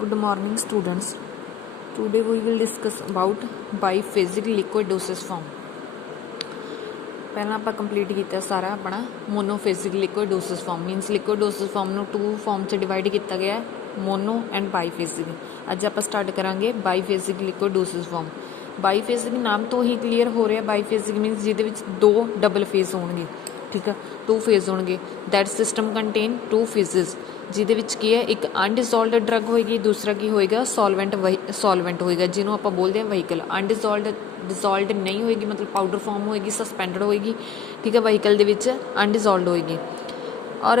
Good morning, students. Today we will discuss about biphasic liquid dosage form. ਪਹਿਲਾਂ ਆਪਾਂ complete ਕੀਤਾ ਸਾਰਾ ਆਪਣਾ monophasic liquid dosage form means liquid dosage form ਨੂੰ two form 'ਚ divide ਕੀਤਾ ਗਿਆ ਮੋਨੋ ਐਂਡ ਬਾਈਫੇਸਿਕ। ਅੱਜ ਆਪਾਂ ਸਟਾਰਟ ਕਰਾਂਗੇ ਬਾਈਫੇਸਿਕ ਲਿਕੁਇਡ ਡੋਸੇਜ ਫਾਰਮ। ਬਾਈਫੇਸਿਕ ਨਾਮ ਤੋਂ ਹੀ ਕਲੀਅਰ ਹੋ ਰਿਹਾ, ਬਾਈਫੇਸਿਕ ਮੀਨਸ ਜਿਹਦੇ ਵਿੱਚ ਦੋ ਡਬਲ ਫੇਸ ਹੋਣਗੇ, ਠੀਕ ਆ, ਟੂ ਫੇਸ ਹੋਣਗੇ। That system contain two phases, ਜਿਹਦੇ ਵਿੱਚ ਕੀ ਹੈ, ਇੱਕ ਅਨਡਿਜ਼ੋਲਵਡ ਡਰਗ ਹੋਏਗੀ, ਦੂਸਰਾ ਕੀ ਹੋਏਗਾ, ਸੋਲਵੈਂਟ ਹੋਏਗਾ, ਜਿਹਨੂੰ ਆਪਾਂ ਬੋਲਦੇ ਹਾਂ ਵਹੀਕਲ। ਡਿਜ਼ੋਲਵਡ ਨਹੀਂ ਹੋਏਗੀ ਮਤਲਬ ਪਾਊਡਰ ਫਾਰਮ ਹੋਏਗੀ, ਸਸਪੈਂਡਡ ਹੋਏਗੀ, ਠੀਕ ਹੈ, ਵਹੀਕਲ ਦੇ ਵਿੱਚ ਅਨਡਿਜ਼ੋਲਵਡ ਹੋਏਗੀ। ਔਰ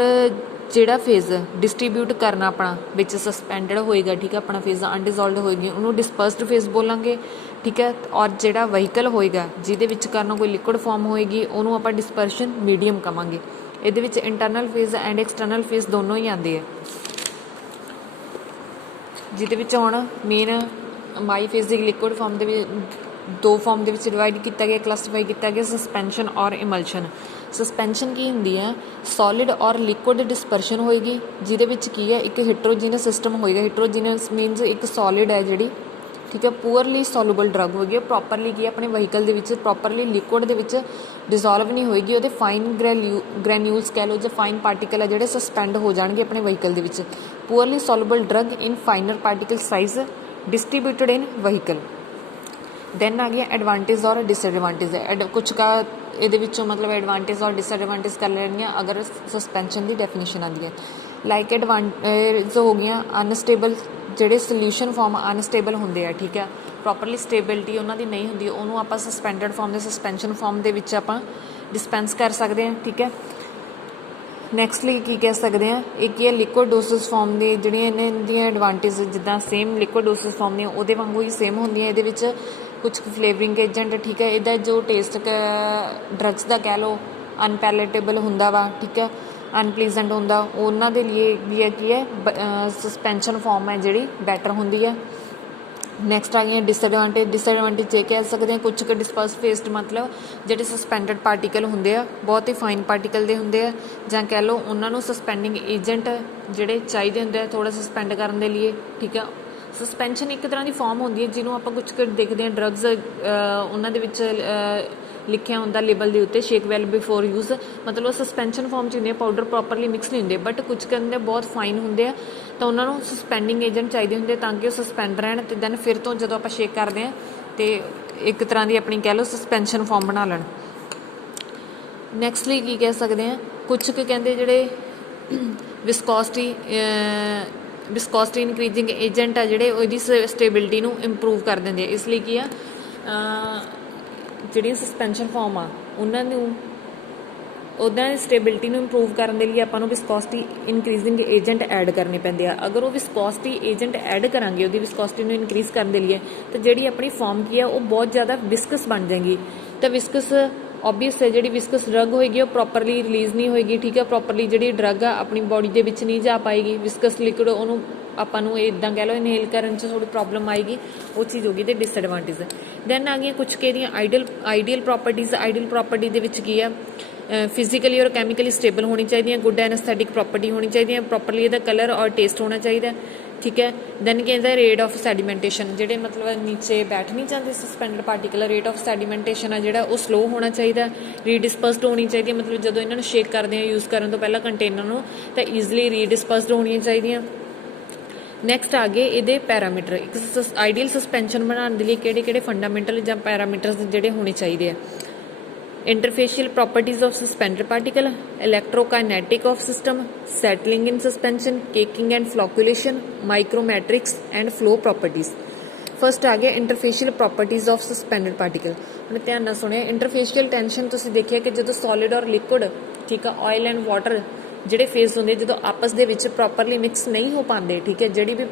ਜਿਹੜਾ ਫੇਜ਼ ਡਿਸਟਰੀਬਿਊਟ ਕਰਨਾ ਆਪਣਾ ਵਿੱਚ ਸਸਪੈਂਡਡ ਹੋਏਗਾ, ਠੀਕ ਹੈ, ਆਪਣਾ ਫੇਜ਼ ਅਨਡਿਜ਼ੋਲਵਡ ਹੋਏਗੀ, ਉਹਨੂੰ ਡਿਸਪਰਸਡ ਫੇਜ਼ ਬੋਲਾਂਗੇ, ਠੀਕ ਹੈ। ਔਰ ਜਿਹੜਾ ਵਹੀਕਲ ਹੋਏਗਾ ਜਿਹਦੇ ਵਿੱਚ ਕਰਨਾ ਕੋਈ ਲਿਕੁਇਡ ਫਾਰਮ ਹੋਏਗੀ, ਉਹਨੂੰ ਆਪਾਂ ਡਿਸਪਰਸ਼ਨ ਮੀਡੀਅਮ ਕਵਾਂਗੇ। ਇਹਦੇ ਵਿੱਚ internal phase and external phase ਦੋਨੋਂ ਹੀ ਆਉਂਦੇ ਆ, ਜਿਹਦੇ ਵਿੱਚ ਹੁਣ ਮੇਨ ਬਾਈਫੇਸਿਕ ਲਿਕੁਇਡ ਫਾਰਮ ਦੇ ਵਿੱਚ ਦੋ ਫਾਰਮ ਦੇ ਵਿੱਚ ਡਿਵਾਈਡ ਕੀਤਾ ਗਿਆ, ਕਲਾਸੀਫਾਈ ਕੀਤਾ ਗਿਆ, ਸਸਪੈਂਸ਼ਨ ਔਰ ਇਮਲਸ਼ਨ। ਸਸਪੈਂਸ਼ਨ ਕੀ ਹੁੰਦੀ ਹੈ, ਸੋਲਿਡ ਔਰ ਲਿਕੁਇਡ ਡਿਸਪਰਸ਼ਨ ਹੋਏਗੀ, ਜਿਹਦੇ ਵਿੱਚ ਕੀ ਹੈ, ਇੱਕ ਹੈਟਰੋਜੀਨਸ ਸਿਸਟਮ ਹੋਏਗਾ। ਹੈਟਰੋਜੀਨਸ ਮੀਨਸ ਇੱਕ ਸੋਲਿਡ ਹੈ ਜਿਹੜੀ, ਠੀਕ ਹੈ, ਪੂਅਰਲੀ ਸੋਲੂਬਲ ਡਰਗ ਹੋਏਗੀ, ਪ੍ਰੋਪਰਲੀ ਕੀ ਹੈ, ਆਪਣੇ ਵਹੀਕਲ ਦੇ ਵਿੱਚ ਪ੍ਰੋਪਰਲੀ ਲਿਕੁਇਡ ਦੇ ਵਿੱਚ ਡਿਜ਼ੋਲਵ ਨਹੀਂ ਹੋਏਗੀ, ਉਹਦੇ ਫਾਈਨ ਗ੍ਰੈਨਿਊਲਸ ਕਹਿ ਲਓ ਜਾਂ ਫਾਈਨ ਪਾਰਟੀਕਲ ਹੈ ਜਿਹੜੇ ਸਸਪੈਂਡ ਹੋ ਜਾਣਗੇ ਆਪਣੇ ਵਹੀਕਲ ਦੇ ਵਿੱਚ। ਪੂਅਰਲੀ ਸੋਲੂਬਲ ਡਰਗ ਇਨ ਫਾਈਨਰ ਪਾਰਟੀਕਲ ਸਾਈਜ਼ ਡਿਸਟਰੀਬਿਊਟਡ ਇਨ ਵਹੀਕਲ। ਦੈਨ ਆ ਗਿਆ ਐਡਵਾਂਟੇਜ ਔਰ ਡਿਸਐਡਵਾਂਟੇਜ ਹੈ। ਕੁਛ ਕਾ ਇਹਦੇ ਵਿੱਚੋਂ ਮਤਲਬ ਐਡਵਾਂਟੇਜ ਔਰ ਡਿਸਐਡਵਾਂਟੇਜ ਕਰ ਲੈਣੀਆਂ ਅਗਰ ਸਸਪੈਂਸ਼ਨ ਦੀ ਡੈਫੀਨੇਸ਼ਨ ਆਉਂਦੀ ਹੈ। ਲਾਈਕ ਐਡਵਾਂਟੇਜ ਹੋ ਗਈਆਂ ਅਨਸਟੇਬਲ, ਜਿਹੜੇ ਸੋਲਿਊਸ਼ਨ ਫਾਰਮ ਅਨਸਟੇਬਲ ਹੁੰਦੇ ਆ, ਠੀਕ ਹੈ, ਪ੍ਰੋਪਰਲੀ ਸਟੇਬਿਲਿਟੀ ਉਹਨਾਂ ਦੀ ਨਹੀਂ ਹੁੰਦੀ, ਉਹਨੂੰ ਆਪਾਂ ਸਸਪੈਂਡਡ ਫਾਰਮ ਦੇ ਸਸਪੈਂਸ਼ਨ ਫਾਰਮ ਦੇ ਵਿੱਚ ਆਪਾਂ ਡਿਸਪੈਂਸ ਕਰ ਸਕਦੇ ਹਾਂ, ਠੀਕ ਹੈ। ਨੈਕਸਟਲੀ ਕੀ ਕਹਿ ਸਕਦੇ ਹਾਂ, ਇੱਕ ਹੀ ਹੈ ਲਿਕੁਇਡ ਡੋਸੇਜ ਫਾਰਮ ਦੀ ਜਿਹੜੀਆਂ ਇਹਨਾਂ ਦੀਆਂ ਐਡਵਾਂਟੇਜ ਜਿੱਦਾਂ ਸੇਮ ਲਿਕੁਇਡ ਡੋਸੇਜ ਫਾਰਮ ਦੀਆਂ ਉਹਦੇ ਵਾਂਗੂ ਹੀ ਸੇਮ ਹੁੰਦੀਆਂ। ਇਹਦੇ ਵਿੱਚ ਕੁਛ ਫਲੇਵਰਿੰਗ ਏਜੰਟ, ਠੀਕ ਹੈ, ਇਹਦਾ ਜੋ ਟੇਸਟ ਡਰੱਗਸ ਦਾ ਕਹਿ ਲਓ ਅਨਪੈਲੇਟੇਬਲ ਹੁੰਦਾ ਵਾ, ਠੀਕ ਹੈ, ਅਨਪਲੀਜ਼ੈਂਟ ਹੁੰਦਾ, ਉਹਨਾਂ ਦੇ ਲਈ ਵੀ ਹੈ ਕੀ ਹੈ, ਸਸਪੈਂਸ਼ਨ ਫਾਰਮ ਹੈ ਜਿਹੜੀ ਬੈਟਰ ਹੁੰਦੀ ਹੈ। ਨੈਕਸਟ ਆ ਗਈਆਂ ਡਿਸਐਡਵਾਂਟੇਜ ਇਹ ਕਹਿ ਸਕਦੇ ਹਾਂ, ਕੁਛ ਕੁ ਡਿਸਪਰਸ ਫੇਸਡ ਮਤਲਬ ਜਿਹੜੇ ਸਸਪੈਂਡਡ ਪਾਰਟੀਕਲ ਹੁੰਦੇ ਆ ਬਹੁਤ ਹੀ ਫਾਈਨ ਪਾਰਟੀਕਲ ਦੇ ਹੁੰਦੇ ਆ, ਜਾਂ ਕਹਿ ਲਓ ਉਹਨਾਂ ਨੂੰ ਸਸਪੈਂਡਿੰਗ ਏਜੰਟ ਜਿਹੜੇ ਚਾਹੀਦੇ ਹੁੰਦੇ ਆ ਥੋੜ੍ਹਾ ਸਸਪੈਂਡ ਕਰਨ ਦੇ ਲਈ, ਠੀਕ ਹੈ। ਸਸਪੈਂਸ਼ਨ ਇੱਕ ਤਰ੍ਹਾਂ ਦੀ ਫਾਰਮ ਹੁੰਦੀ ਹੈ ਜਿਹਨੂੰ ਆਪਾਂ ਕੁਛ ਕੁ ਦੇਖਦੇ ਹਾਂ ਡਰੱਗਸ ਉਹਨਾਂ ਦੇ ਵਿੱਚ ਲਿਖਿਆ ਹੁੰਦਾ ਲੇਬਲ ਦੇ ਉੱਤੇ ਸ਼ੇਕ ਵੈਲ ਬਿਫੋਰ ਯੂਜ਼, ਮਤਲਬ ਉਹ ਸਸਪੈਂਸ਼ਨ ਫਾਰਮ 'ਚ ਹੁੰਦੇ ਆ, ਪਾਊਡਰ ਪ੍ਰੋਪਰਲੀ ਮਿਕਸ ਨਹੀਂ ਹੁੰਦੇ, ਬਟ ਕੁਛ ਕੁ ਹੁੰਦੇ ਬਹੁਤ ਫਾਈਨ ਹੁੰਦੇ ਆ, ਤਾਂ ਉਹਨਾਂ ਨੂੰ ਸਸਪੈਂਡਿੰਗ ਏਜੰਟ ਚਾਹੀਦੇ ਹੁੰਦੇ ਤਾਂ ਕਿ ਉਹ ਸਸਪੈਂਡ ਰਹਿਣ, ਅਤੇ ਦੈਨ ਫਿਰ ਤੋਂ ਜਦੋਂ ਆਪਾਂ ਸ਼ੇਕ ਕਰਦੇ ਹਾਂ ਅਤੇ ਇੱਕ ਤਰ੍ਹਾਂ ਦੀ ਆਪਣੀ ਕਹਿ ਲਓ ਸਸਪੈਂਸ਼ਨ ਫਾਰਮ ਬਣਾ ਲੈਣ। ਨੈਕਸਟਲੀ ਕੀ ਕਹਿ ਸਕਦੇ ਹਾਂ, ਕੁਛ ਕੁ ਕਹਿੰਦੇ ਜਿਹੜੇ ਵਿਸਕੋਸਿਟੀ ਇਨਕਰੀਜ਼ਿੰਗ ਏਜੰਟ ਆ ਜਿਹੜੇ ਉਹਦੀ ਸਟੇਬਿਲਿਟੀ ਨੂੰ ਇੰਪਰੂਵ ਕਰ ਦਿੰਦੇ ਆ। ਇਸ ਲਈ ਕੀ ਆ, ਜਿਹੜੀਆਂ ਸਸਪੈਂਸ਼ਨ ਫਾਰਮ ਆ ਉਹਨਾਂ ਦੀ ਸਟੇਬਿਲਿਟੀ ਨੂੰ ਇੰਪਰੂਵ ਕਰਨ ਦੇ ਲਈ ਆਪਾਂ ਨੂੰ ਵਿਸਕੋਸਿਟੀ ਇਨਕਰੀਜ਼ਿੰਗ ਏਜੰਟ ਐਡ ਕਰਨੇ ਪੈਂਦੇ ਆ। ਅਗਰ ਉਹ ਵਿਸਕੋਸਿਟੀ ਏਜੰਟ ਐਡ ਕਰਾਂਗੇ ਉਹਦੀ ਵਿਸਕੋਸਿਟੀ ਨੂੰ ਇਨਕਰੀਜ਼ ਕਰਨ ਦੇ ਲਈ, ਤਾਂ ਜਿਹੜੀ ਆਪਣੀ ਫਾਰਮ ਕੀ ਆ ਉਹ ਬਹੁਤ ਜ਼ਿਆਦਾ ਵਿਸਕਸ ਬਣ ਜਾਏਗੀ। ਤਾਂ ਵਿਸਕਸ ਓਬਵੀਅਸ ਹੈ, ਜਿਹੜੀ ਵਿਸਕਸ ਡਰੱਗ ਹੋਏਗੀ ਉਹ ਪ੍ਰੋਪਰਲੀ ਰਿਲੀਜ਼ ਨਹੀਂ ਹੋਏਗੀ, ਠੀਕ ਹੈ, ਪ੍ਰੋਪਰਲੀ ਜਿਹੜੀ ਡਰੱਗ ਆ ਆਪਣੀ ਬੋਡੀ ਦੇ ਵਿੱਚ ਨਹੀਂ ਜਾ ਪਾਏਗੀ। ਵਿਸਕਸ ਲਿਕੁਇਡ ਉਹਨੂੰ ਆਪਾਂ ਨੂੰ ਇੱਦਾਂ ਕਹਿ ਲਓ ਇਨਹੇਲ ਕਰਨ 'ਚ ਥੋੜ੍ਹੀ ਪ੍ਰੋਬਲਮ ਆਏਗੀ, ਉਹ ਚੀਜ਼ ਹੋ ਗਈ। ਅਤੇ ਡਿਸਐਡਵਾਂਟੇਜ ਦੈਨ ਆ ਗਈਆਂ ਕੁਛ ਕੁ ਇਹਦੀਆਂ ਆਈਡੀਅਲ ਪ੍ਰੋਪਰਟੀਜ਼। ਆਈਡੀਅਲ ਪ੍ਰੋਪਰਟੀ ਦੇ ਵਿੱਚ ਕੀ ਆ, ਫਿਜ਼ੀਕਲੀ ਔਰ ਕੈਮੀਕਲੀ ਸਟੇਬਲ ਹੋਣੀ ਚਾਹੀਦੀਆਂ, ਗੁੱਡ ਐਨਸਥੈਟਿਕ ਪ੍ਰੋਪਰਟੀ ਹੋਣੀ ਚਾਹੀਦੀ ਹੈ, ਪ੍ਰੋਪਰਲੀ ਇਹਦਾ ਕਲਰ ਔਰ ਟੇਸਟ ਹੋਣਾ ਚਾਹੀਦਾ, ਠੀਕ ਹੈ। ਦੈਨ ਕਹਿੰਦਾ ਰੇਟ ਆਫ ਸੈਡੀਮੈਂਟੇਸ਼ਨ, ਜਿਹੜੇ ਮਤਲਬ ਨੀਚੇ ਬੈਠ ਨਹੀਂ ਜਾਂਦੇ suspended particle, rate of sedimentation ਆ ਜਿਹੜਾ ਉਹ ਸਲੋ ਹੋਣਾ ਚਾਹੀਦਾ, ਰੀਡਿਸਪਰਸਡ ਹੋਣੀ ਚਾਹੀਦੀ ਹੈ, ਮਤਲਬ ਜਦੋਂ ਇਹਨਾਂ ਨੂੰ ਸ਼ੇਕ ਕਰਦੇ ਹਾਂ ਯੂਜ਼ ਕਰਨ ਤੋਂ ਪਹਿਲਾਂ ਕੰਟੇਨਰ ਨੂੰ, ਤਾਂ ਈਜ਼ਲੀ ਰੀਡਿਸਪਰਸਡ ਹੋਣੀਆਂ ਚਾਹੀਦੀਆਂ। ਨੈਕਸਟ ਆ ਗਏ ਇਹਦੇ ਪੈਰਾਮੀਟਰ। ਇੱਕ ਆਈਡੀਅਲ ਸਸਪੈਂਸ਼ਨ ਬਣਾਉਣ ਦੇ ਲਈ ਕਿਹੜੇ ਕਿਹੜੇ ਫੰਡਾਮੈਂਟਲ ਜਾਂ ਪੈਰਾਮੀਟਰਸ ਜਿਹੜੇ ਹੋਣੇ ਚਾਹੀਦੇ ਆ। Interfacial properties of suspended particle, electrokinetic of system, settling in suspension, caking and flocculation, micrometrics and flow properties. First आ गया interfacial properties of suspended particle। ਹੁਣ ਧਿਆਨ ਨਾਲ ਸੁਣਿਆ, interfacial tension ਤੁਸੀਂ ਦੇਖਿਆ ਕਿ ਜਦੋਂ solid ਔਰ liquid, ਠੀਕ ਆ, oil and water ਜਿਹੜੇ ਫੇਸ ਹੁੰਦੇ ਜਦੋਂ ਆਪਸ ਦੇ ਵਿੱਚ ਪ੍ਰੋਪਰਲੀ ਮਿਕਸ ਨਹੀਂ ਹੋ ਪਾਉਂਦੇ, ਠੀਕ ਹੈ, ਜਿਹੜੀ ਵੀ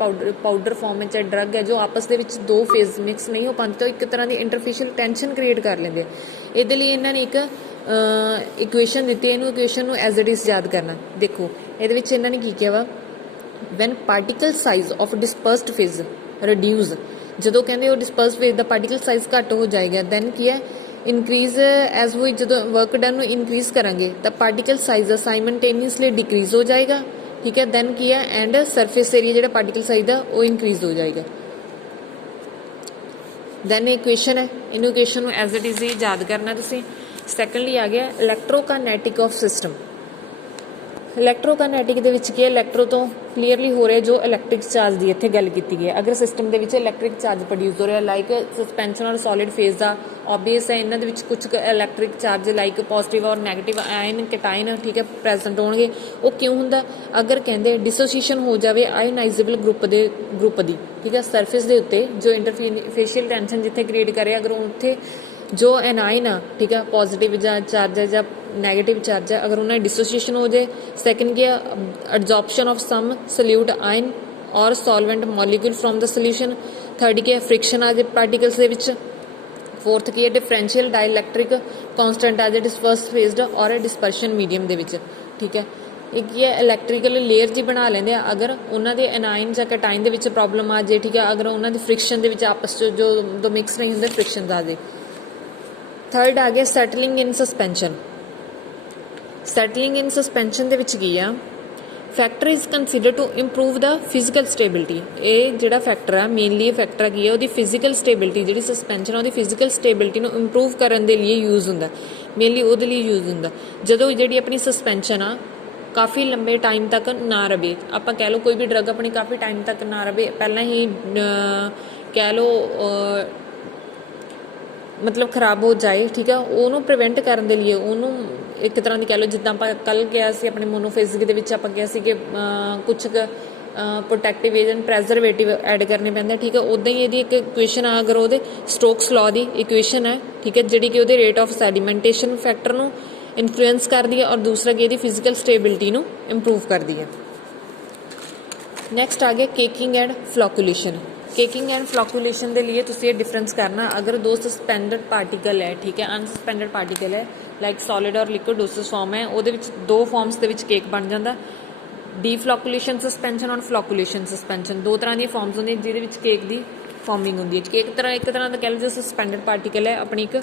ਪਾਊਡਰ ਫਾਰਮ ਵਿੱਚ ਡਰੱਗ ਹੈ ਜੋ ਆਪਸ ਦੇ ਵਿੱਚ ਦੋ ਫੇਜ਼ ਮਿਕਸ ਨਹੀਂ ਹੋ ਪਾਉਂਦੇ, ਤਾਂ ਇੱਕ ਤਰ੍ਹਾਂ ਦੀ ਇੰਟਰਫੇਸ਼ੀਅਲ ਟੈਂਸ਼ਨ ਕ੍ਰੀਏਟ ਕਰ ਲੈਂਦੇ ਆ। ਇਹਦੇ ਲਈ ਇਹਨਾਂ ਨੇ ਇੱਕ ਇਕੁਏਸ਼ਨ ਦਿੱਤੀ, ਇਹਨੂੰ ਇਕੁਏਸ਼ਨ ਨੂੰ ਐਜ਼ ਇਟ ਇਜ਼ ਯਾਦ ਕਰਨਾ। ਦੇਖੋ ਇਹਦੇ ਵਿੱਚ ਇਹਨਾਂ ਨੇ ਕੀ ਕਿਹਾ ਵਾ, when particle size of dispersed phase reduce, ਜਦੋਂ ਕਹਿੰਦੇ ਉਹ ਡਿਸਪਰਸਡ ਫੇਜ਼ ਦਾ ਪਾਰਟੀਕਲ ਸਾਈਜ਼ ਘੱਟ ਹੋ ਜਾਏਗਾ, ਦੈਨ ਕੀ ਹੈ, ਇਨਕਰੀਜ਼ ਐਜ਼ ਵੀ ਜਦੋਂ ਵਰਕ ਡਨ ਨੂੰ ਇਨਕਰੀਜ਼ ਕਰਾਂਗੇ ਤਾਂ ਪਾਰਟੀਕਲ ਸਾਈਜ਼ ਸਾਈਮਨਟੇਨੀਅਸਲੀ ਡਿਕਰੀਜ਼ ਹੋ ਜਾਏਗਾ, ठीक है। दैन की है एंड सरफेस एरिया जो पार्टिकल साइज है वो इंक्रीज हो जाएगा। दैन इक्वेशन है, in equation as it is याद करना तुसीं। सैकेंडली आ गया इलैक्ट्रोकाइनैटिक ऑफ सिस्टम। इलैक्ट्रोकाइनैटिक ਦੇ ਵਿੱਚ ਕੀ ਹੈ, ਇਲੈਕਟ੍ਰੋ ਤੋਂ ਕਲੀਅਰਲੀ ਹੋ ਰਿਹਾ ਜੋ ਇਲੈਕਟ੍ਰਿਕ ਚਾਰਜ ਦੀ ਇੱਥੇ ਗੱਲ ਕੀਤੀ ਗਈ ਹੈ। ਅਗਰ ਸਿਸਟਮ ਦੇ ਵਿੱਚ ਇਲੈਕਟ੍ਰਿਕ ਚਾਰਜ ਪ੍ਰੋਡਿਊਸ ਹੋ ਰਿਹਾ ਲਾਈਕ ਸਸਪੈਂਸ਼ਨ ਔਰ ਸੋਲਿਡ ਫੇਜ਼ ਦਾ ऑब्वियस है ਇਹਨਾਂ ਦੇ ਵਿੱਚ ਕੁਝ ਇਲੈਕਟ੍ਰਿਕ ਚਾਰਜ ਲਾਈਕ ਪੋਜ਼ਿਟਿਵ ਔਰ ਨੈਗੇਟਿਵ ਆਇਨ ਕਟਾਇਨ ਠੀਕ ਹੈ ਪ੍ਰੈਜ਼ੈਂਟ ਹੋਣਗੇ। ਉਹ ਕਿਉਂ ਹੁੰਦਾ, ਅਗਰ ਕਹਿੰਦੇ ਡਿਸੋਸੀਏਸ਼ਨ ਹੋ ਜਾਵੇ ਆਇਨਾਈਜ਼ੇਬਲ ਗਰੁੱਪ ਦੀ ਠੀਕ ਹੈ ਸਰਫੇਸ ਦੇ ਉੱਤੇ ਜੋ ਇੰਟਰਫੇਸ਼ੀਅਲ ਟੈਂਸ਼ਨ ਜਿੱਥੇ ਕ੍ਰੀਏਟ ਕਰੇ ਅਗਰ ਉੱਥੇ जो एनाइन आ ठीक है पॉजिटिव चार्ज है या नैगेटिव चार्ज है अगर उन्हें डिसोसीएशन हो जाए। सैकेंड क्या adsorption of some solute ion और solvent molecule from the solution. Third क्या फ्रिक्शन आ जाए पार्टिकल्स के विच। फोर्थ की है डिफरेंशियल डाइलैक्ट्रिक कॉन्सटेंट आ जाए डिस्पर्स फेज्ड और डिस्पर्शन मीडियम दे विच ठीक है। एक ही है इलैक्ट्रिकल लेयर जी बना लेंगे अगर उन्होंने एनाइन या कैटाइन के प्रॉब्लम आ जाए ठीक है अगर उन्होंने फ्रिक्शन के आपस जो दो मिक्स नहीं होंगे फ्रिक्शन आ जाए। थर्ड आ गया सैटलिंग इन सस्पेंशन। सैटलिंग इन सस्पेंशन ਦੇ ਵਿੱਚ ਕੀ ਆ factor is consider to improve the physical stability. ये ਜਿਹੜਾ फैक्टर है मेनली फैक्टर ਕੀ ਹੈ ਉਹਦੀ फिजिकल स्टेबिलिटी ਜਿਹੜੀ सस्पेंशन ਹੈ ਉਹਦੀ फिजिकल स्टेबिलिटी ਨੂੰ इंप्रूव ਕਰਨ ਦੇ ਲਈ यूज़ ਹੁੰਦਾ मेनली ਉਹਦੇ ਲਈ यूज़ ਹੁੰਦਾ। ਜਦੋਂ ਜਿਹੜੀ ਆਪਣੀ सस्पेंशन ਆ काफ़ी लंबे टाइम तक ना रहे आप कह लो कोई भी ड्रग अपनी काफ़ी टाइम तक ना रहे पहला ही कह लो मतलब खराब हो जाए ठीक है ਉਹਨੂੰ ਪ੍ਰੀਵੈਂਟ ਕਰਨ ਦੇ ਲਈ ਉਹਨੂੰ ਇੱਕ ਤਰ੍ਹਾਂ ਦੀ ਕਹਿ ਲਓ ਜਿੱਦਾਂ ਆਪਾਂ ਕੱਲ ਕਿਹਾ ਸੀ ਆਪਣੇ ਮੋਨੋਫੇਜ਼ਿਕ ਦੇ ਵਿੱਚ ਆਪਾਂ ਕਿਹਾ ਸੀ ਕਿ ਕੁਝ ਪ੍ਰੋਟੈਕਟਿਵ ਏਜੰਟ ਪ੍ਰੈਜ਼ਰਵੇਟਿਵ ਐਡ ਕਰਨੇ ਪੈਂਦੇ ਠੀਕ ਹੈ। ਉੱਦਾਂ ਹੀ ਇਹਦੀ ਇੱਕ ਇਕੁਏਸ਼ਨ ਆ ਅਗਰ ਉਹਦੇ ਸਟੋਕਸ ਲਾਅ ਦੀ ਇਕੁਏਸ਼ਨ ਹੈ ਠੀਕ ਹੈ ਜਿਹੜੀ ਕਿ ਉਹਦੇ ਰੇਟ ਆਫ ਸੈਡੀਮੈਂਟੇਸ਼ਨ ਫੈਕਟਰ ਨੂੰ ਇਨਫਲੂਐਂਸ ਕਰਦੀ ਹੈ ਔਰ ਦੂਸਰਾ ਕਿ ਇਹਦੀ ਫਿਜ਼ੀਕਲ ਸਟੇਬਿਲਿਟੀ ਨੂੰ ਇੰਪਰੂਵ ਕਰਦੀ ਹੈ। ਨੈਕਸਟ ਆ ਗਿਆ ਕੇਕਿੰਗ ਐਂਡ ਫਲੋਕੂਲੇਸ਼ਨ। केकिंग एंड फ्लोकुलेशन के लिए तुम ये डिफरेंस करना अगर दो सस्पेंडेड पार्टिकल है ठीक है अनसस्पेंडेड पार्टिकल है लाइक सॉलिड और लिक्विड डोसिस फॉर्म है वो दो फॉर्म्स के केक बन जाता। डीफ्लोकुलेशन सस्पेंशन और फ्लोकुलेशन सस्पेंशन दो तरह की फॉर्म्स होंगे जिहदे केक की फॉर्मिंग होंगी है। केक तरह एक तरह का कह लो जो सस्पेंडेड पार्टिकल है अपनी एक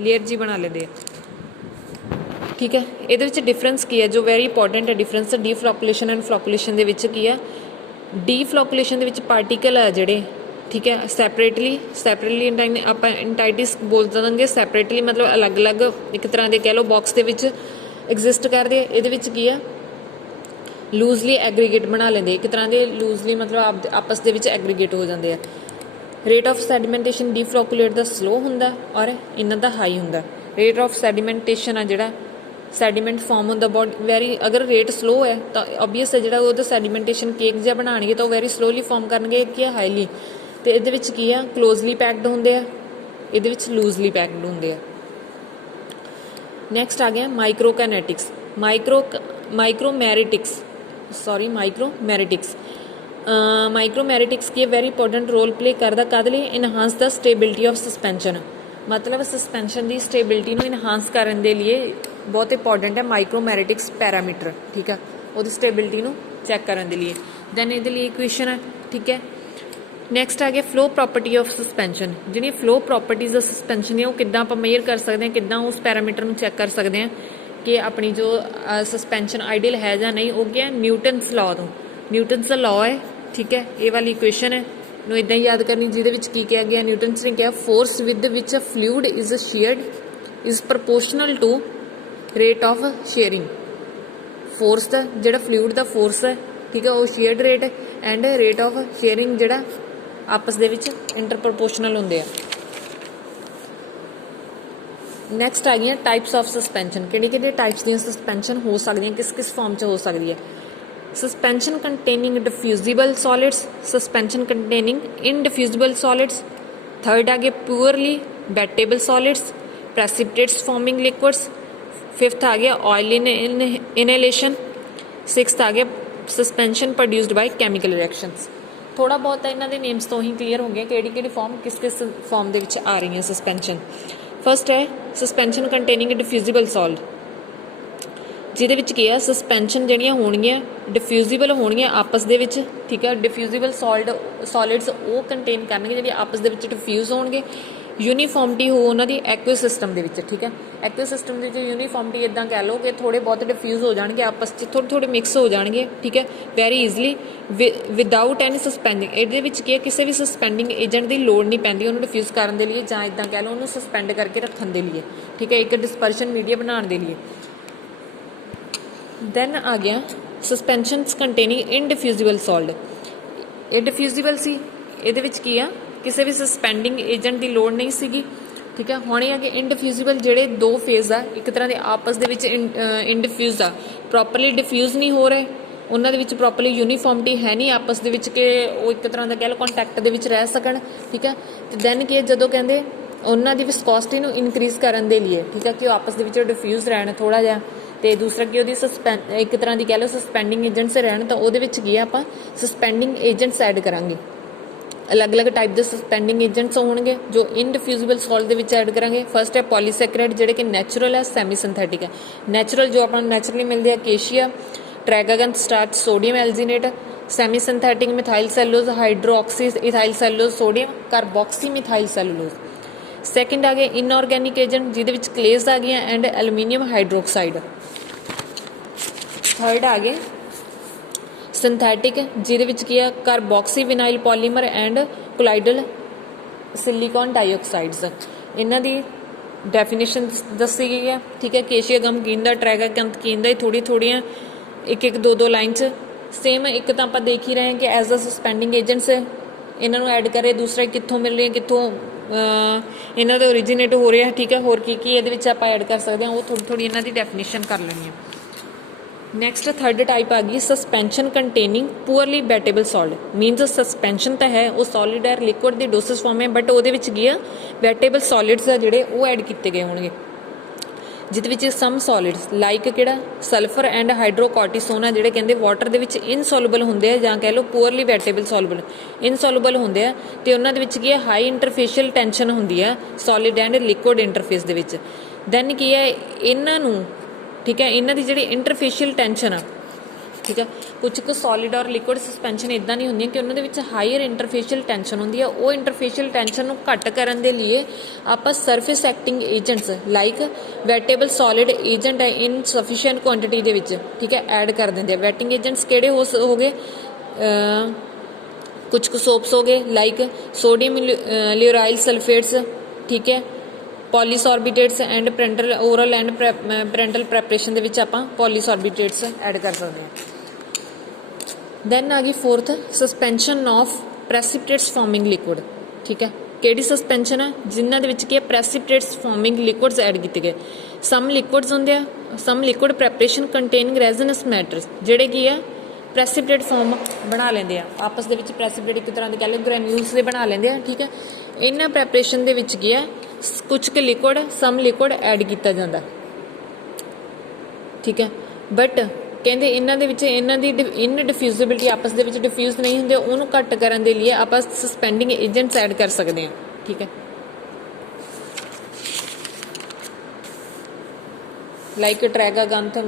लेयर जी बना लेते हैं ठीक है। ये डिफरेंस की है जो वेरी इंपॉर्टेंट है डिफरेंस डीफ्लोकुलेशन एंड फ्लोकुलेशन की है। डीफ्लोकुलेशन पार्टिकल है जोड़े ठीक है सैपरेटली आप इंटाइटिस बोल देंगे सैपरेटली मतलब अलग अलग एक तरह के कह लो बॉक्स के एग्जिस्ट करते हैं। ये है लूजली एग्रीगेट बना लेंगे एक तरह के लूजली मतलब आपस के एग्रीगेट हो जाते हैं। रेट ऑफ सैडिमेंटेशन डीफ्लोकुलेट का स्लो होंगे और इन्हों का हाई होंगे। रेट ऑफ सैडिमेंटेशन है जोड़ा सैडीमेंट फॉर्म होंगे बॉडी वैरी अगर रेट स्लो है तो ऑबवियस है जो सैडीमेंटेशन केक जहा बनाएंगे तो वैरी स्लोली फॉर्म करेंगे कि हाईली तो ये की है क्लोजली पैक्ड होंगे ये लूजली पैक्ड होंगे। नैक्सट आ गया माइक्रोकैनेटिक्स माइक्रोमैरिटिक्स की वेरी इंपॉर्टेंट रोल प्ले करता कद लिए enhance the stability of suspension मतलब सस्पेंशन की स्टेबिलिटी को इनहांस करने के लिए बहुत इंपॉर्टेंट है माइक्रोमैरिटिक्स पैरामीटर ठीक है वो स्टेबिलिटी को चैक करने के लिए। दैन ये इक्वेशन है ठीक है। नैक्सट आ गया फ्लो प्रॉपर्टी ऑफ सस्पेंशन जी फ्लो प्रॉपर्टीज़ ऑफ सस्पेंशन है वो किद्दां आपां मेजर कर सकते हैं किद्दां उस पैरामीटर को चैक कर सकते हैं कि अपनी जो सस्पेंशन आइडियल है या नहीं। वो क्या न्यूटन्स लॉ तो न्यूटन्स का लॉ है ठीक है। ये वाली इक्वेशन है ਨੂੰ इदा ही याद करनी जिहदे विच की कहा गया न्यूटन्स ने कहा force with which a fluid is sheared is proportional to rate of shearing. Force का जिहड़ा फ्लूइड का फोर्स है ठीक है वो sheared rate and rate of shearing जिहड़ा आपस दे विच इंटर प्रपोर्शनल होंदे आ। नैक्सट आ गई टाइप्स ऑफ सस्पेंशन किहड़े टाइप्स दी सस्पेंशन हो सकदी किस किस फॉर्म च हो सकती है। Suspension containing diffusible solids suspension containing indiffusible solids. Third आ गए purely wettable solids precipitates forming liquids. Fifth आ गया ऑयल इनहेलेशन। सिक्स्थ आ गया suspension produced by chemical reactions. थोड़ा बहुत इन्हों के नेम्स तो ही क्लीयर हो गया कि फॉर्म किस किस फॉर्म के आ रही है सस्पेंशन। फर्स्ट है सस्पेंशन कंटेनिंग डिफ्यूजिबल सॉल्ट जिहदे विच की है सस्पेंशन जिहड़ियां होणगियां डिफ्यूजिबल होणगियां आपस दे विच ठीक है। डिफ्यूजिबल सॉलिड्स वो कंटेन करनगे जिहड़े आपस दे विच डिफ्यूज होणगे ਯੂਨੀਫਾਰਮਿਟੀ ਹੋ ਉਹਨਾਂ ਦੀ ਐਕੁਅਸ ਸਿਸਟਮ ਦੇ ਵਿੱਚ, ਠੀਕ ਹੈ। ਐਕੁਅਸ ਸਿਸਟਮ ਦੇ ਵਿੱਚ ਯੂਨੀਫਾਰਮਿਟੀ ਇੱਦਾਂ ਕਹਿ ਲਓ ਕਿ ਥੋੜ੍ਹੇ ਬਹੁਤ ਡਿਫਿਊਜ਼ ਹੋ ਜਾਣਗੇ ਆਪਸ 'ਚ, ਥੋੜ੍ਹੇ ਮਿਕਸ ਹੋ ਜਾਣਗੇ, ਠੀਕ ਹੈ, ਵੈਰੀ ਈਜ਼ਲੀ ਵਿਦਾਊਟ ਐਨੀ ਸਸਪੈਂਡਿੰਗ। ਇਹਦੇ ਵਿੱਚ ਕੀ ਹੈ, ਕਿਸੇ ਵੀ ਸਸਪੈਂਡਿੰਗ ਏਜੰਟ ਦੀ ਲੋੜ ਨਹੀਂ ਪੈਂਦੀ ਉਹਨੂੰ ਡਿਫਿਊਜ਼ ਕਰਨ ਦੇ ਲਈ, ਜਾਂ ਇੱਦਾਂ ਕਹਿ ਲਓ ਉਹਨੂੰ ਸਸਪੈਂਡ ਕਰਕੇ ਰੱਖਣ ਦੇ ਲਈ, ਠੀਕ ਹੈ, ਇੱਕ ਡਿਸਪਰਸ਼ਨ ਮੀਡੀਆ ਬਣਾਉਣ ਦੇ ਲਈ। ਦੈਨ ਆ ਗਿਆ ਸਸਪੈਂਸ਼ਨਸ ਕੰਟੇਨਿੰਗ ਇਨਡਿਫਿਊਜ਼ੀਬਲ ਸੋਲਡ। ਇਹ ਡਿਫਿਊਜ਼ੀਬਲ ਸੀ, ਇਹਦੇ ਵਿੱਚ ਕੀ ਆ, ਕਿਸੇ ਵੀ ਸਸਪੈਂਡਿੰਗ ਏਜੰਟ ਦੀ ਲੋੜ ਨਹੀਂ ਸੀਗੀ, ਠੀਕ ਹੈ। ਹੁਣ ਇਹ ਆ ਕਿ ਇਨਡਿਫਿਊਜ਼ੀਬਲ ਜਿਹੜੇ ਦੋ ਫੇਜ਼ ਆ ਇੱਕ ਤਰ੍ਹਾਂ ਦੇ ਆਪਸ ਦੇ ਵਿੱਚ ਇਨਡਿਫਿਊਜ਼ ਆ, ਪ੍ਰੋਪਰਲੀ ਡਿਫਿਊਜ਼ ਨਹੀਂ ਹੋ ਰਹੇ, ਉਹਨਾਂ ਦੇ ਵਿੱਚ ਪ੍ਰੋਪਰਲੀ ਯੂਨੀਫਾਰਮਿਟੀ ਹੈ ਨਹੀਂ ਆਪਸ ਦੇ ਵਿੱਚ ਕਿ ਉਹ ਇੱਕ ਤਰ੍ਹਾਂ ਦਾ ਕਹਿ ਲਓ ਕੰਟੈਕਟ ਦੇ ਵਿੱਚ ਰਹਿ ਸਕਣ, ਠੀਕ ਹੈ। ਅਤੇ ਦੈਨ ਕੀ ਹੈ, ਜਦੋਂ ਕਹਿੰਦੇ ਉਹਨਾਂ ਦੀ ਵਿਸਕੋਸਿਟੀ ਨੂੰ ਇਨਕਰੀਜ਼ ਕਰਨ ਦੇ ਲਈ, ਠੀਕ ਹੈ, ਕਿ ਉਹ ਆਪਸ ਦੇ ਵਿੱਚ ਡਿਫਿਊਜ਼ ਰਹਿਣ ਥੋੜ੍ਹਾ ਜਿਹਾ, ਅਤੇ ਦੂਸਰਾ ਕਿ ਉਹਦੀ ਇੱਕ ਤਰ੍ਹਾਂ ਦੀ ਕਹਿ ਲਓ ਸਸਪੈਂਡਿੰਗ ਏਜੰਟਸ ਰਹਿਣ, ਤਾਂ ਉਹਦੇ ਵਿੱਚ ਕੀ ਆ, ਆਪਾਂ ਸਸਪੈਂਡਿੰਗ ਏਜੰਟਸ ਐਡ ਕਰਾਂਗੇ। ਅਲੱਗ-ਅਲੱਗ ਟਾਈਪ ਦੇ ਸਸਪੈਂਡਿੰਗ ਏਜੰਟਸ ਹੋਣਗੇ ਜੋ ਇਨਡਿਫਿਊਜ਼ੀਬਲ ਸੋਲਟ ਦੇ ਵਿੱਚ ਐਡ ਕਰਾਂਗੇ। ਫਸਟ ਹੈ ਪੋਲੀਸੈਕਰਾਈਡ, ਜਿਹੜੇ ਕਿ ਨੈਚੁਰਲ ਹੈ, ਸੈਮੀ ਸਿੰਥੈਟਿਕ ਹੈ। ਨੈਚੁਰਲ ਜੋ ਆਪਾਂ ਨੂੰ ਨੈਚੁਰਲੀ ਮਿਲਦੇ ਆ, cassia, tragacanth starch, sodium alginate. Semi synthetic methyl cellulose, hydroxy ethyl cellulose, sodium carboxy methyl cellulose. Second ਆ ਗਏ ਇਨਆਰਗੈਨਿਕ ਏਜੰਟ, ਜਿਹਦੇ ਵਿੱਚ ਕਲੇਜ਼ ਆ ਗਈਆਂ ਐਂਡ ਐਲੂਮੀਨੀਅਮ ਹਾਈਡਰੋਕਸਾਈਡ। ਥਰਡ ਆ ਗਏ ਸਿੰਥੈਟਿਕ, ਜਿਹਦੇ ਵਿੱਚ ਕੀ ਆ, ਕਾਰਬੋਕਸੀ ਵਿਨਾਈਲ ਪੋਲੀਮਰ ਐਂਡ ਕੋਲਾਈਡਲ ਸਿਲੀਕॉन ਡਾਈਆਕਸਾਈਡਸ। ਇਹਨਾਂ ਦੀ ਡੈਫੀਨੇਸ਼ਨ ਦੱਸੀ ਗਈ ਹੈ, ਠੀਕ ਹੈ। ਕੇਸ਼ੀਆ ਗਮਕੀਨ ਦਾ, ਟ੍ਰੈਗਾਗੰਥਕੀਨ ਦਾ, ਥੋੜ੍ਹੀਆਂ ਇੱਕ ਦੋ ਲਾਈਨ 'ਚ ਸੇਮ। ਇੱਕ ਤਾਂ ਆਪਾਂ ਦੇਖ ਹੀ ਰਹੇ ਹਾਂ ਕਿ ਐਜ਼ ਅ ਸਸਪੈਂਡਿੰਗ ਏਜੰਟਸ ਇਹਨਾਂ ਨੂੰ ਐਡ ਕਰੇ, ਦੂਸਰਾ ਕਿੱਥੋਂ ਮਿਲ ਰਹੀ, ਕਿੱਥੋਂ ਇਹਨਾਂ ਦਾ ਓਰੀਜੀਨੇਟ ਹੋ ਰਿਹਾ, ਠੀਕ ਹੈ। ਹੋਰ ਕੀ ਇਹਦੇ ਵਿੱਚ ਆਪਾਂ ਐਡ ਕਰ ਸਕਦੇ ਹਾਂ, ਉਹ ਥੋੜ੍ਹੀ ਇਹਨਾਂ ਦੀ ਡੈਫੀਨੇਸ਼ਨ ਕਰ ਲੈਣੀ ਹੈ। ਨੈਕਸਟ ਥਰਡ ਟਾਈਪ ਆ ਗਈ ਸਸਪੈਂਸ਼ਨ ਕੰਟੇਨਿੰਗ ਪੂਅਰਲੀ ਵੈਟੇਬਲ ਸੋਲਡ। ਮੀਨਸ ਸਸਪੈਂਸ਼ਨ ਤਾਂ ਹੈ, ਉਹ ਸੋਲਿਡ ਹੈ, ਲਿਕੁਇਡ ਦੀ ਡੋਸਸ ਫਾਰਮ ਹੈ, ਬਟ ਉਹਦੇ ਵਿੱਚ ਕੀ ਆ, ਵੈਟੇਬਲ ਸੋਲਿਡਸ ਆ ਜਿਹੜੇ ਉਹ ਐਡ ਕੀਤੇ ਗਏ ਹੋਣਗੇ, ਜਿਹਦੇ ਵਿੱਚ ਸਮ ਸੋਲਿਡਸ ਲਾਈਕ ਕਿਹੜਾ, ਸਲਫਰ ਐਂਡ ਹਾਈਡਰੋਕੋਰਟਿਸੋਨ ਆ, ਜਿਹੜੇ ਕਹਿੰਦੇ ਵਾਟਰ ਦੇ ਵਿੱਚ ਇਨਸੋਲੂਬਲ ਹੁੰਦੇ ਆ, ਜਾਂ ਕਹਿ ਲਓ ਪੂਅਰਲੀ ਵੈਟੇਬਲ ਸੋਲੂਬਲ, ਇਨਸੋਲੂਬਲ ਹੁੰਦੇ ਆ, ਅਤੇ ਉਹਨਾਂ ਦੇ ਵਿੱਚ ਕੀ ਹੈ, ਹਾਈ ਇੰਟਰਫੇਸ਼ੀਅਲ ਟੈਂਸ਼ਨ ਹੁੰਦੀ ਆ ਸੋਲਿਡ ਐਂਡ ਲਿਕੁਇਡ ਇੰਟਰਫੇਸ ਦੇ ਵਿੱਚ। ਦੈਨ ਕੀ ਹੈ, ਇਹਨਾਂ ਨੂੰ, ਠੀਕ ਹੈ, ਇਹਨਾਂ ਦੀ ਜਿਹੜੀ ਇੰਟਰਫੇਸ਼ੀਅਲ ਟੈਂਸ਼ਨ ਆ, ਠੀਕ ਹੈ, ਕੁਝ ਕੁ ਸੋਲਿਡ ਔਰ ਲਿਕੁਇਡ ਸਸਪੈਂਸ਼ਨ ਇੱਦਾਂ ਨਹੀਂ ਹੁੰਦੀਆਂ ਕਿ ਉਹਨਾਂ ਦੇ ਵਿੱਚ ਹਾਈਅਰ ਇੰਟਰਫੇਸ਼ੀਅਲ ਟੈਂਸ਼ਨ ਹੁੰਦੀ ਆ। ਉਹ ਇੰਟਰਫੇਸ਼ੀਅਲ ਟੈਂਸ਼ਨ ਨੂੰ ਘੱਟ ਕਰਨ ਦੇ ਲਈ ਆਪਾਂ surface acting agents like wettable solid agent ਹੈ ਇਨ ਸਫੀਸ਼ੀਐਂਟ ਕੁਆਂਟਿਟੀ ਦੇ ਵਿੱਚ, ਠੀਕ ਹੈ, ਐਡ ਕਰ ਦਿੰਦੇ ਆ। ਵੈਟਿੰਗ ਏਜੰਟਸ ਕਿਹੜੇ ਹੋ ਗਏ, ਕੁਝ ਕੁ ਸੋਪਸ ਹੋ ਗਏ ਲਾਈਕ ਸੋਡੀਅਮ ਲਿਓਰਾਈਲ ਸਲਫੇਟਸ, ਠੀਕ ਹੈ, polysorbates and parenteral oral and parenteral preparation ਦੇ ਵਿੱਚ ਆਪਾਂ ਪੋਲੀਸੋਰਬਿਟੇਟਸ ਐਡ ਕਰ ਸਕਦੇ ਹਾਂ। ਦੈਨ ਆ ਗਈ fourth suspension of precipitates forming liquid, ਠੀਕ ਹੈ। ਕਿਹੜੀ ਸਸਪੈਂਸ਼ਨ ਆ, ਜਿਨ੍ਹਾਂ ਦੇ ਵਿੱਚ ਕੀ ਹੈ, ਪ੍ਰੈਸਿਪਿਟੇਟਸ ਫਾਰਮਿੰਗ ਲਿਕੁਇਡਸ ਐਡ ਕੀਤੇ ਗਏ। ਸਮ ਲਿਕੁਇਡਸ ਹੁੰਦੇ ਆ, ਸਮ ਲਿਕੁਇਡ ਪ੍ਰੈਪਰੇਸ਼ਨ ਕੰਟੇਨਿੰਗ ਰੈਜ਼ਨਸ ਮੈਟਰਸ, ਜਿਹੜੇ ਕੀ ਆ, ਪ੍ਰੈਸਿਪਿਟੇਟ ਫਾਰਮ ਬਣਾ ਲੈਂਦੇ ਆ ਆਪਸ ਦੇ ਵਿੱਚ। ਪ੍ਰੈਸਿਪਿਟੇਟ ਇੱਕ ਤਰ੍ਹਾਂ ਦੇ ਕਹਿ ਲਓ ਗ੍ਰੈਨਿਊਲਸ ਦੇ ਬਣਾ ਲੈਂਦੇ ਆ, ਠੀਕ ਹੈ। ਇਹਨਾਂ ਪ੍ਰੈਪਰੇਸ਼ਨ ਦੇ ਵਿੱਚ ਕੀ ਹੈ, ਕੁਝ ਕੁ ਲਿਕੁਇਡ, ਸਮ ਲਿਕੁਇਡ ਐਡ ਕੀਤਾ ਜਾਂਦਾ, ਠੀਕ ਹੈ। ਬਟ ਕਹਿੰਦੇ ਇਹਨਾਂ ਦੇ ਵਿੱਚ ਇਹਨਾਂ ਦੀ ਇਨਡਿਫਿਊਜ਼ਿਬਿਲਿਟੀ ਆਪਸ ਦੇ ਵਿੱਚ ਡਿਫਿਊਜ਼ ਨਹੀਂ ਹੁੰਦੇ, ਉਹਨੂੰ ਘੱਟ ਕਰਨ ਦੇ ਲਈ ਆਪਾਂ ਸਸਪੈਂਡਿੰਗ ਏਜੰਟਸ ਐਡ ਕਰ ਸਕਦੇ ਹਾਂ, ਠੀਕ ਹੈ। ਲਾਈਕ ਟ੍ਰੈਗਾਗੰਥ,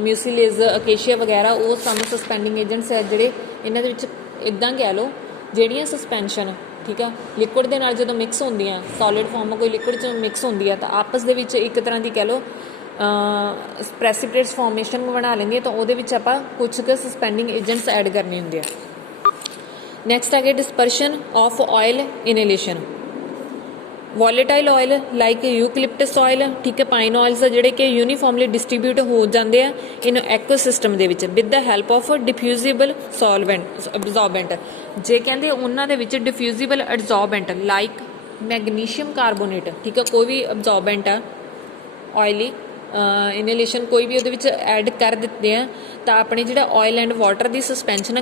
ਮਿਊਸੀਲੇਜ਼, ਅਕੇਸ਼ੀਆ ਵਗੈਰਾ, ਉਹ ਸਮ ਸਸਪੈਂਡਿੰਗ ਏਜੰਟਸ ਹੈ ਜਿਹੜੇ ਇਹਨਾਂ ਦੇ ਵਿੱਚ ਇੱਦਾਂ ਕਹਿ ਲਓ ਜਿਹੜੀਆਂ ਸਸਪੈਂਸ਼ਨ, ਠੀਕ ਆ, ਲਿਕੁਇਡ ਦੇ ਨਾਲ ਜਦੋਂ ਮਿਕਸ ਹੁੰਦੀਆਂ, ਸੋਲਿਡ ਫਾਰਮ ਕੋਈ ਲਿਕੁਇਡ 'ਚ ਮਿਕਸ ਹੁੰਦੀ ਆ, ਤਾਂ ਆਪਸ ਦੇ ਵਿੱਚ ਇੱਕ ਤਰ੍ਹਾਂ ਦੀ ਕਹਿ ਲਓ ਪ੍ਰੈਸਿਪਿਟੇਟਸ ਫਾਰਮੇਸ਼ਨ ਬਣਾ ਲੈਂਦੀ ਹੈ, ਤਾਂ ਉਹਦੇ ਵਿੱਚ ਆਪਾਂ ਕੁਛ ਕੁ ਸਸਪੈਂਡਿੰਗ ਏਜੰਟਸ ਐਡ ਕਰਨੇ ਹੁੰਦੇ ਆ। ਨੈਕਸਟ ਆ ਗਿਆ dispersion of oil inhalation. Volatile oil like eucalyptus oil, ਠੀਕ ਹੈ, ਪਾਈਨ ਆਇਲਸ ਆ ਜਿਹੜੇ ਕਿ ਯੂਨੀਫਾਰਮਲੀ ਡਿਸਟਰੀਬਿਊਟ ਹੋ ਜਾਂਦੇ ਆ ਇਨ ਐਕੋਸਿਸਟਮ ਦੇ ਵਿੱਚ ਵਿਦ ਦਾ ਹੈਲਪ ਆਫ ਡਿਫਿਊਜ਼ੀਬਲ ਸੋਲਵੈਂਟ ਅਬਜ਼ੋਰਬੈਂਟ। ਜੇ ਕਹਿੰਦੇ ਉਹਨਾਂ ਦੇ ਵਿੱਚ ਡਿਫਿਊਜ਼ੀਬਲ ਅਬਜ਼ੋਰਬੈਂਟ ਲਾਈਕ ਮੈਗਨੀਸ਼ੀਅਮ ਕਾਰਬੋਨੇਟ, ਠੀਕ ਹੈ, ਕੋਈ ਵੀ ਅਬਜ਼ੋਰਬੈਂਟ ਆ ਆਇਲੀ ਇਨਹੇਲੇਸ਼ਨ ਕੋਈ ਵੀ ਉਹਦੇ ਵਿੱਚ ਐਡ ਕਰ ਦਿੱਤੇ ਆ, ਤਾਂ ਆਪਣੇ ਜਿਹੜਾ oil and water the suspension ਆ